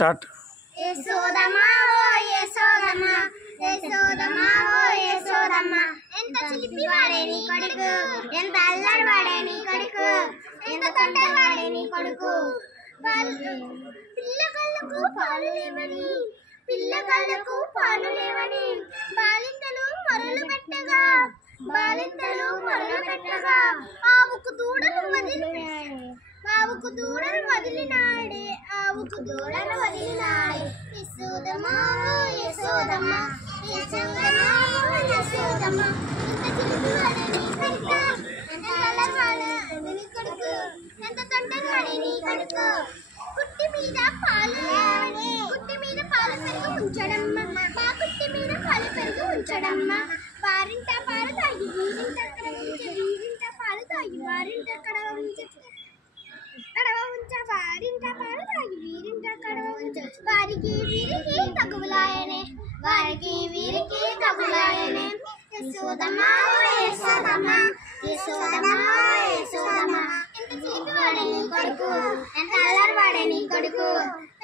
Start. యశోదమా ఓ యశోదమా, యశోదమా ఓ యశోదమా, ఎంత చిలిపి వాడే నీ కొడుకు, ఎంత అల్లరి వాడే నీ కొడుకు, ఎంత తొందర వాడే నీ కొడుకు. పిల్లకళ్ళకు పాలు లేవని, పిల్లకళ్ళకు పాలు లేవని బాలింతలు మొరలు పెట్టగా, బాలింతలు మొరలు పెట్టగా ఆవుకు దూడను వదిలినాడే, ఆవుకు దూడను వదిలినాడే, ఆవుకు దూడను వదిలినాడే. యశోదమా ఓ యశోదమా, యశోదమా ఓ యశోదమా, ఎంత చిలిపి వాడే నీ కొడుకు, ఎంత అల్లరి వాడే నీ కొడుకు, ఎంత తొందర వాడే నీ కొడుకు. కుట్టి మీద పాలు లేవని, కుట్టి మీద పాలు పెరుగు ఉంచడమ్మ, మా కుట్టి మీద పాలు పెరుగు ఉంచడమ్మ. వారింట పాలు తాగి వీరింట కడవ ఉంచ, వీరింట పాలు తాగి వారింట కడవ ఉంచ, కడవ ఉంచ, వారింట పాలు తాగి వీరింట కడవ ఉంచ. వారికి వీరికి తగులాయనే, వారికి వీరికి తగులాయనే. యశోదమా ఓ యశోదమా, యశోదమా ఓ యశోదమా, ఎంత చిలిపి వాడే నీ కొడుకు, ఎంత అల్లరి వాడే నీ కొడుకు,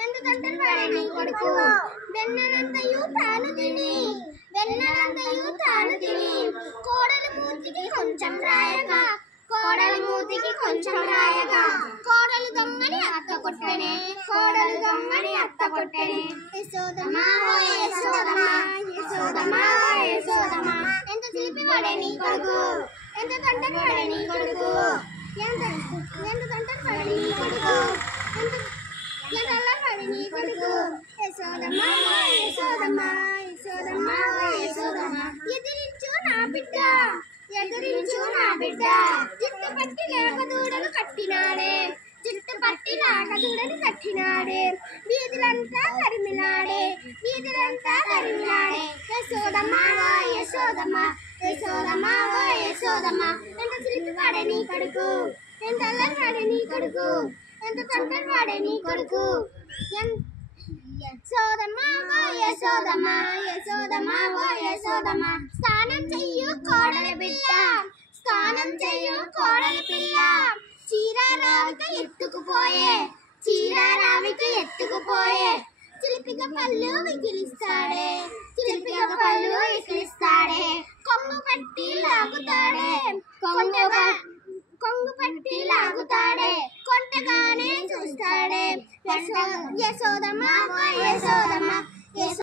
ఎంత తొందర వాడే నీ కొడుకు. వెన్నెలంతయు తాను తిని, వెన్నెలంతయు తాను తిని కోడలి మూతికి కొంచెం రాయగా, కోడలి మూతికి కొంచెం రాయగా కోడలు దొంగని అత్త కొట్టనే, కోడలు దొంగని అత్త కొట్టనే. యశోదమా ఓ యశోదమా, యశోదమా ఓ యశోదమా, ఎంత చిలిపి వాడే నీ కొడుకు, ఎంత తొందర వాడే నీ కొడుకు, ఎంత తొందర వాడే నీ కొడుకు, ఎంత అల్లరి వాడే నీ కొడుకు. యశోదమా ఓ యశోదమా, యశోదమా ఓ యశోదమా, ఎదిరించు నా బిడ్డ, ఎదిరించు నా బిడ్డ, జుట్టు పట్టి లేక దూడలు కట్టినాడే, జుట్టు పట్టి లేక దూడలు కట్టినాడే. వీధులంతా తరిమినాడే, వీధులంతా తరిమినాడే. యశోదమా ఓ యశోదమా, యశోదమా ఓ యశోదమా, ఎంత చిలిపి వాడే నీ కొడుకు, ఎంత అల్లరి వాడే నీ కొడుకు, ఎంత తొందర వాడే నీ కొడుకు. యశోదమా ఓ యశోదమా, యశోదమా ఓ యశోదమా, స్నానం చెయ్యు కోడలి బిడ్డ, స్నానం చెయ్యు కోడలి పిల్ల. చీర రావిక ఎత్తుకుపోయే, చీర రావిక ఎత్తుకుపోయే, చిలిపిగా పళ్ళు వికిలిస్తాడే, చిలిపిగా పళ్ళు వికిలిస్తాడే. కొంగు పట్టి లాగుతాడే, కొంగు పట్టి లాగుతాడే, కొంటగానే చూస్తాడే. యశోదమా ఓ యశోదమా,